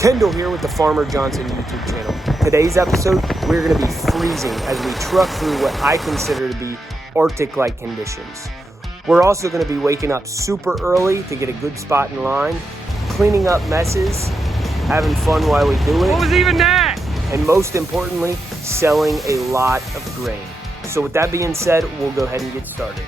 Kendall here with the Farmer Johnson YouTube channel. Today's episode, we're going to be freezing as we truck through what I consider to be Arctic-like conditions. We're also going to be waking up super early to get a good spot in line, cleaning up messes, having fun while we do it. What was even that? And most importantly, selling a lot of grain. So with that being said, we'll go ahead and get started.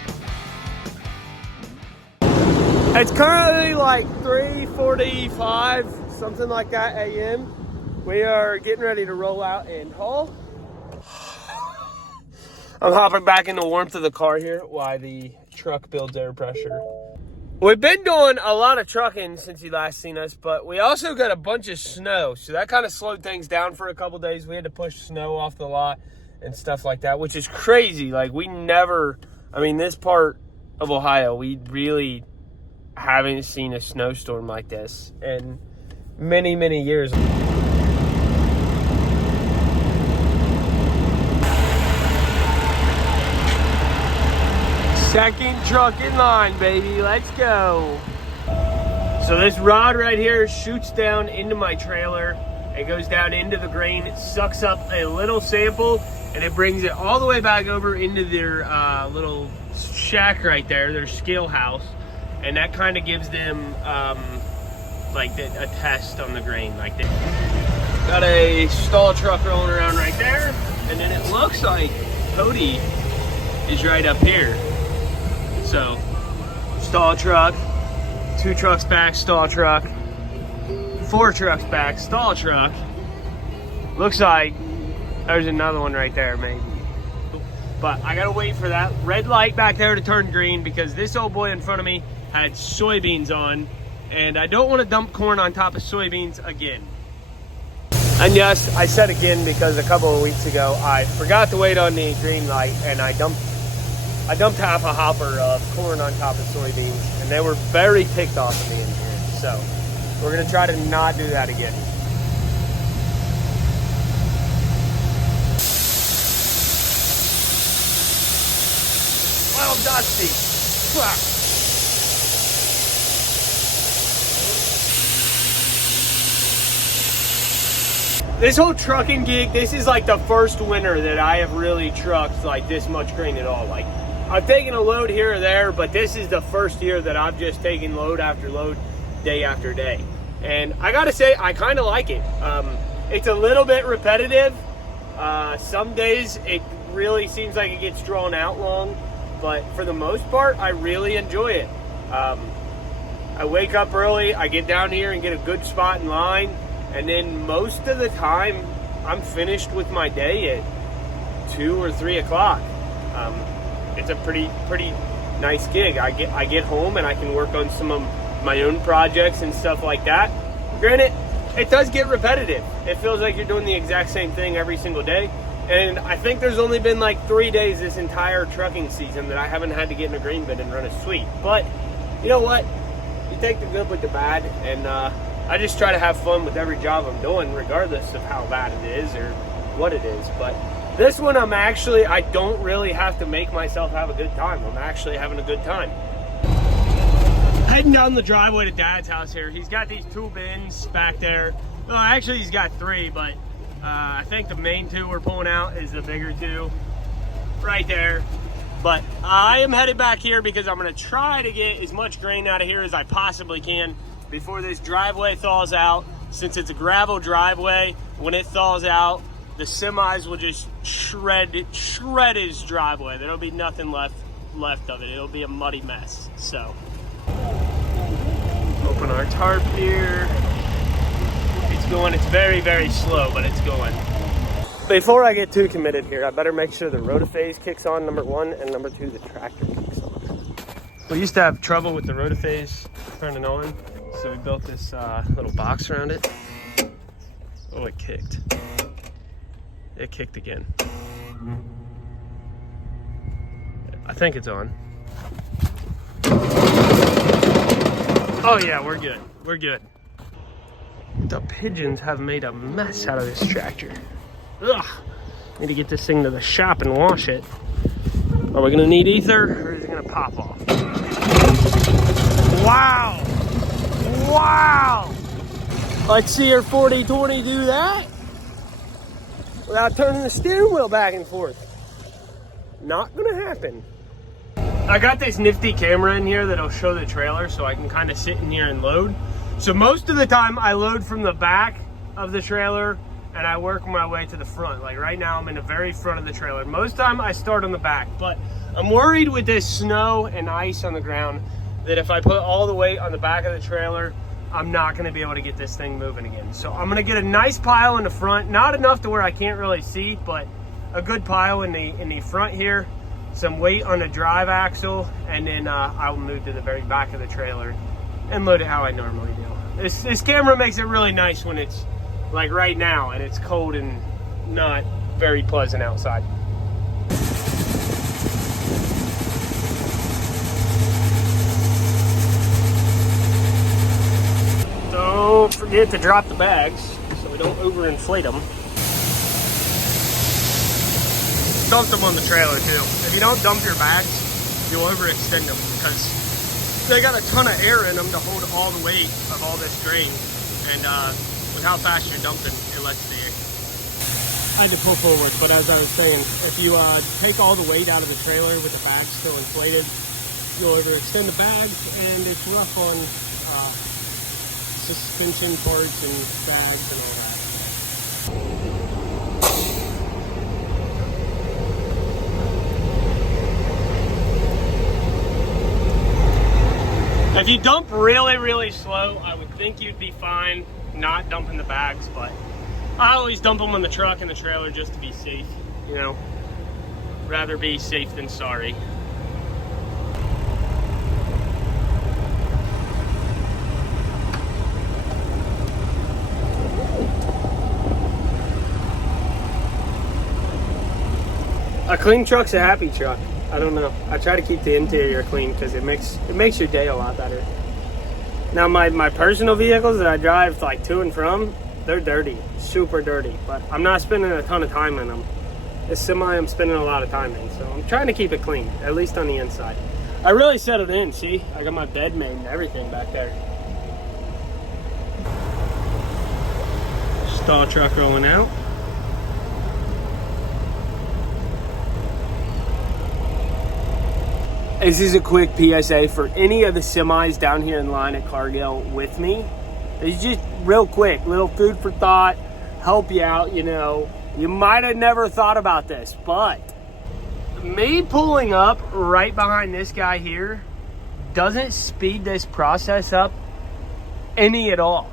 It's currently like 3:45, something like that a.m. We are getting ready to roll out and haul. I'm hopping back in the warmth of the car here while the truck builds air pressure. We've been doing a lot of trucking since you last seen us, but we also got a bunch of snow. So that kind of slowed things down for a couple days. We had to push snow off the lot and stuff like that, which is crazy. Like this part of Ohio, we really haven't seen a snowstorm like this in many, many years. Second truck in line, baby. Let's go. So this rod right here shoots down into my trailer. It goes down into the grain. It sucks up a little sample, and it brings it all the way back over into their little shack right there, their scale house. And that kind of gives them a test on the grain. Like that. Got a stall truck rolling around right there. And then it looks like Cody is right up here. So, stall truck, 2 trucks back, stall truck, 4 trucks back, stall truck. Looks like there's another one right there, maybe. But I gotta wait for that red light back there to turn green because this old boy in front of me had soybeans on, and I don't want to dump corn on top of soybeans again. And yes, I said again because a couple of weeks ago, I forgot to wait on the green light, and I dumped half a hopper of corn on top of soybeans, and they were very ticked off of me in here. So we're gonna try to not do that again. Well, dusty. Fuck. This whole trucking gig, this is like the first winter that I have really trucked like this much grain at all. Like, I've taken a load here or there, but this is the first year that I've just taken load after load, day after day. And I gotta say, I kind of like it. It's a little bit repetitive. Some days it really seems like it gets drawn out long, but for the most part, I really enjoy it. I wake up early, I get down here and get a good spot in line, and then most of the time, I'm finished with my day at 2 or 3 o'clock. It's a pretty nice gig. I get home and I can work on some of my own projects and stuff like that. Granted, it does get repetitive. It feels like you're doing the exact same thing every single day. And I think there's only been like 3 days this entire trucking season that I haven't had to get in a grain bin and run a sweep. But you know what? You take the good with the bad, and I just try to have fun with every job I'm doing, regardless of how bad it is or what it is. But this one, I don't really have to make myself have a good time. I'm actually having a good time. Heading down the driveway to Dad's house here. He's got these 2 bins back there. Well, actually, he's got 3, but I think the main 2 we're pulling out is the bigger 2 right there. But I am headed back here because I'm going to try to get as much grain out of here as I possibly can before this driveway thaws out. Since it's a gravel driveway, when it thaws out, the semis will just shred his driveway. There'll be nothing left of it. It'll be a muddy mess. So, open our tarp here. It's going. It's very, very slow, but it's going. Before I get too committed here, I better make sure the rotophase kicks on, number 1, and number 2, the tractor kicks on. We used to have trouble with the rotophase turning on, so we built this little box around it. Oh, it kicked. It kicked again. I think it's on. Oh yeah, we're good. We're good. The pigeons have made a mess out of this tractor. Ugh. Need to get this thing to the shop and wash it. Are we gonna need ether, or is it gonna pop off? Wow! Wow! Let's see her 40-20 do that without turning the steering wheel back and forth. Not gonna happen. I got this nifty camera in here that'll show the trailer so I can kind of sit in here and load. So most of the time I load from the back of the trailer and I work my way to the front. Like right now I'm in the very front of the trailer. Most time I start on the back, but I'm worried with this snow and ice on the ground that if I put all the weight on the back of the trailer, I'm not gonna be able to get this thing moving again. So I'm gonna get a nice pile in the front, not enough to where I can't really see, but a good pile in the front here, some weight on the drive axle, and then I'll move to the very back of the trailer and load it how I normally do. This camera makes it really nice when it's like right now and it's cold and not very pleasant outside. Don't forget to drop the bags so we don't overinflate them. Dump them on the trailer too. If you don't dump your bags, you'll overextend them because they got a ton of air in them to hold all the weight of all this grain. And with how fast you're dumping, it lets the air. I had to pull forward, but as I was saying, if you take all the weight out of the trailer with the bags still inflated, you'll overextend the bags, and it's rough on suspension parts and bags and all that. If you dump really, really slow, I would think you'd be fine not dumping the bags, but I always dump them on the truck and the trailer just to be safe, you know. Rather be safe than sorry. A clean truck's a happy truck. I don't know. I try to keep the interior clean because it makes your day a lot better. Now my personal vehicles that I drive like to and from, they're dirty, super dirty. But I'm not spending a ton of time in them. This semi I'm spending a lot of time in, so I'm trying to keep it clean, at least on the inside. I really settled in. See, I got my bed made and everything back there. Stall truck rolling out. This is a quick PSA for any of the semis down here in line at Cargill with me. It's just real quick, little food for thought, help you out, you know. You might have never thought about this, but me pulling up right behind this guy here doesn't speed this process up any at all.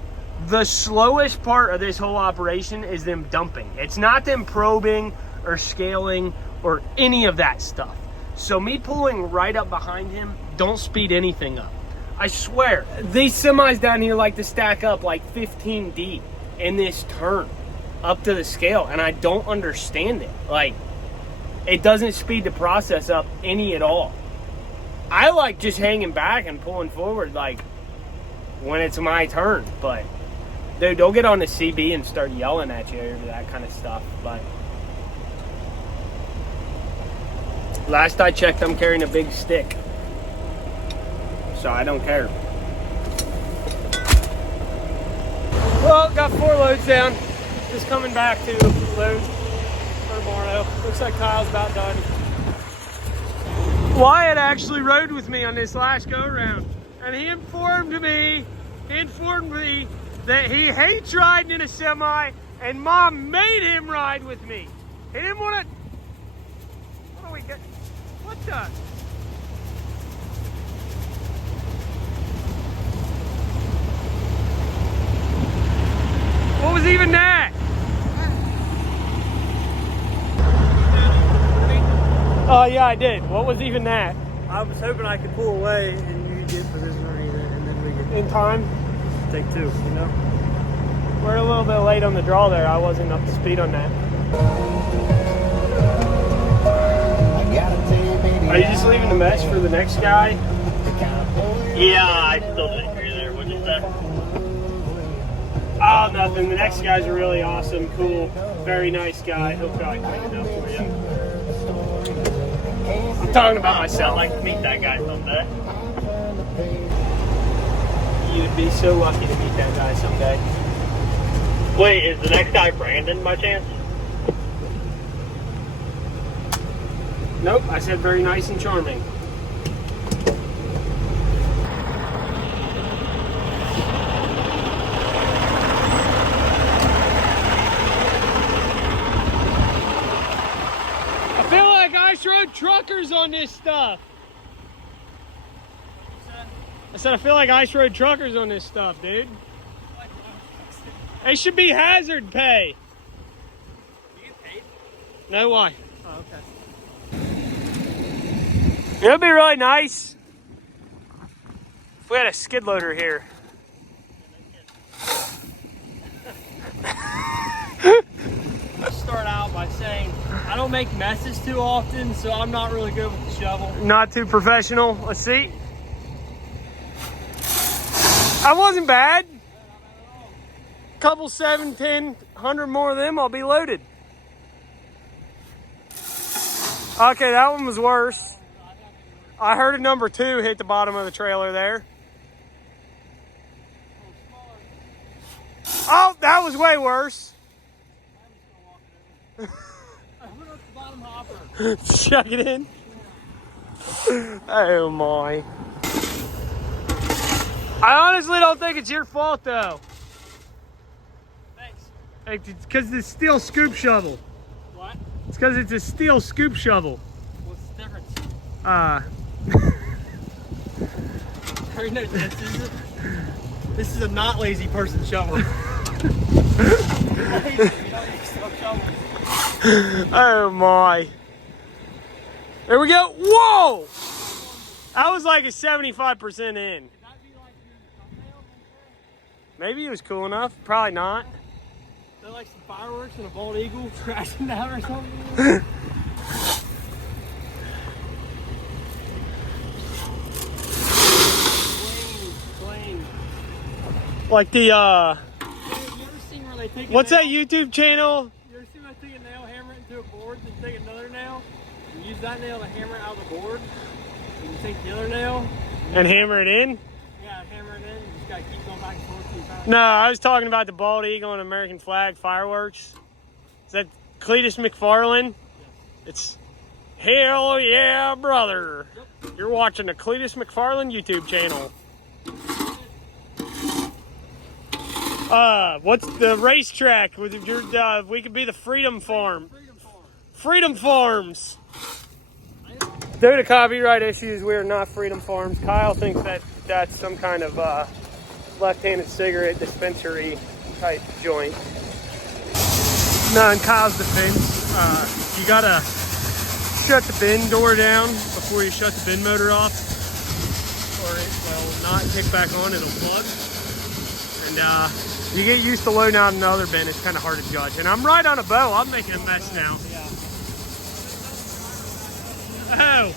The slowest part of this whole operation is them dumping. It's not them probing or scaling or any of that stuff. So me pulling right up behind him, don't speed anything up. I swear, these semis down here like to stack up like 15 deep in this turn up to the scale, and I don't understand it. Like, it doesn't speed the process up any at all. I like just hanging back and pulling forward like when it's my turn, but dude, don't get on the CB and start yelling at you over that kind of stuff. But last I checked, I'm carrying a big stick, so I don't care. Well, got 4 loads down. Just coming back to load for tomorrow. Looks like Kyle's about done. Wyatt actually rode with me on this last go-around, and he informed me that he hates riding in a semi, and Mom made him ride with me. He didn't want to. What do we get? What the? What was even that? Oh yeah, I did. What was even that? I was hoping I could pull away and you could get position underneath it, and then we could In time? take 2, you know? We're a little bit late on the draw there. I wasn't up to speed on that. Are you just leaving the mesh for the next guy? Yeah, I still think you're there. What'd you say? Oh, nothing. The next guy's a really awesome, cool, very nice guy. He'll probably clean it up for you. I'm talking about myself. I'd like to meet that guy someday. You'd be so lucky to meet that guy someday. Wait, is the next guy Brandon by chance? Nope, I said very nice and charming. I feel like ice road truckers on this stuff. I said I feel like ice road truckers on this stuff, dude. They should be hazard pay. You get paid? No, why? Oh, okay. It would be really nice if we had a skid loader here. Let's start out by saying I don't make messes too often, so I'm not really good with the shovel. Not too professional. Let's see. I wasn't bad. Couple 7, 10, 100 more of them, I'll be loaded. Okay, that one was worse. I heard a number 2 hit the bottom of the trailer there. Oh, that was way worse. I put up the bottom hopper. Chuck it in. Oh my. I honestly don't think it's your fault though. Thanks. It's because it's a steel scoop shovel. What? It's because it's a steel scoop shovel. What's the difference? Or no, this is a not lazy person shovel. Lazy, you don't use steel shovels. Oh my. There we go. Whoa! That was like a 75% in. Maybe it was cool enough. Probably not. They're like some fireworks and a bald eagle crashing down or something. Clean. Like the You ever seen where they take what's a that nail? YouTube channel? You ever seen where they take a nail, hammer it into a board, then take another nail, and use that nail to hammer it out of the board, and you take the other nail, And hammer it in? yeah, hammer it in, you just gotta keep going back and forth till you find it. No, I was talking about the bald eagle and American flag fireworks. Is that Cletus McFarlane? It's hell yeah, brother. Yep. You're watching the Cletus McFarlane YouTube channel. What's the racetrack with your? We could be the Freedom Farm. Freedom Farms. Due to copyright issues, we are not Freedom Farms. Kyle thinks that that's some kind of left-handed cigarette dispensary type joint. No, in Kyle's defense, you gotta shut the bin door down before you shut the bin motor off, or it will not kick back on, it'll plug. And you get used to loading out another bin, it's kind of hard to judge. And I'm right on a bow, I'm making a mess now. Oh.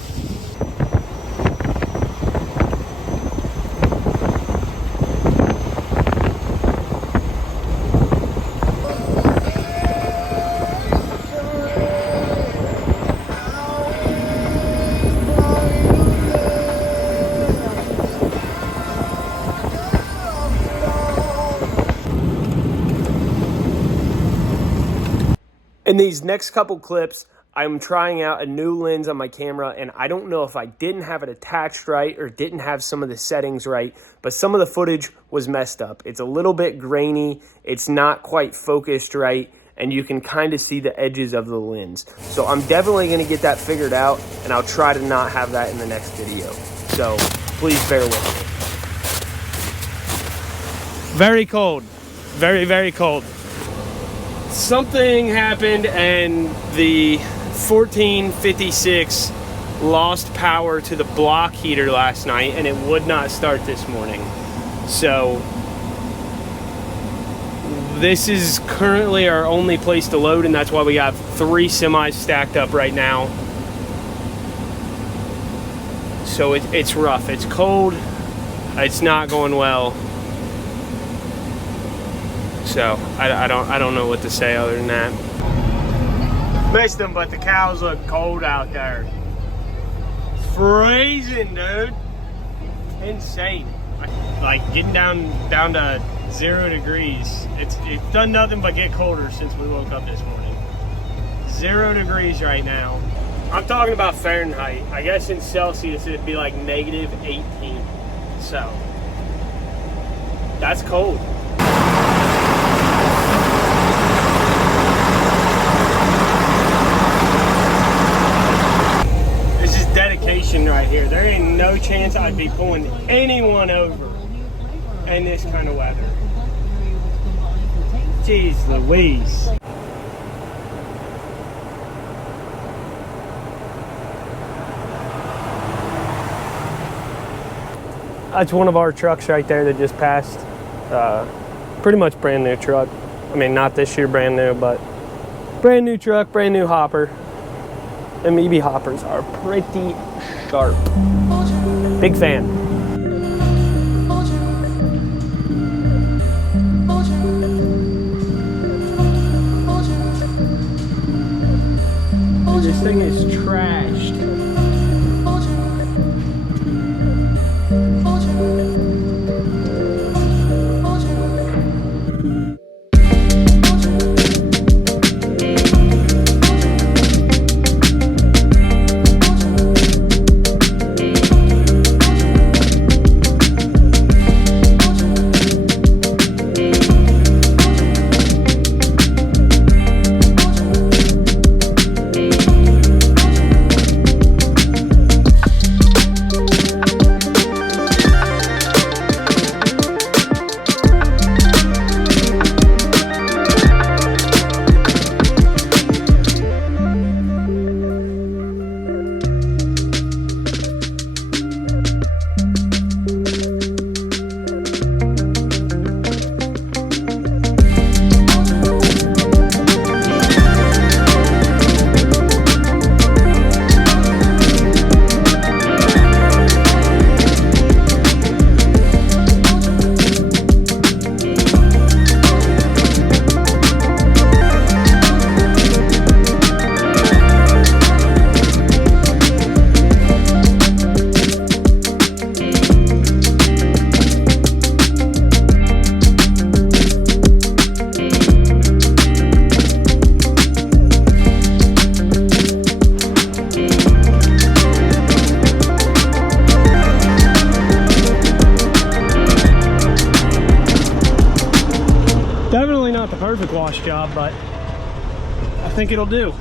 In these next couple clips, I'm trying out a new lens on my camera, and I don't know if I didn't have it attached right or didn't have some of the settings right, but some of the footage was messed up. It's a little bit grainy, it's not quite focused right, and you can kind of see the edges of the lens. So I'm definitely going to get that figured out, and I'll try to not have that in the next video. So please bear with me. Very cold. Very, very cold. Something happened and the 1456 lost power to the block heater last night and it would not start this morning. So this is currently our only place to load, and that's why we got 3 semis stacked up right now. So it's rough, it's cold, it's not going well. So I don't know what to say other than that. Missed them, but the cows look cold out there. Freezing, dude. Insane. Like getting down to 0 degrees. It's done nothing but get colder since we woke up this morning. 0 degrees right now. I'm talking about Fahrenheit. I guess in Celsius it'd be like -18. So that's cold. This is dedication right here. There ain't no chance I'd be pulling anyone over in this kind of weather. Jeez Louise. That's one of our trucks right there that just passed. Pretty much brand new truck. I mean, not this year brand new, but brand new truck, brand new hopper. And EB hoppers are pretty sharp. Big fan. Dude, this thing is trashed. Definitely not the perfect wash job, but I think it'll do.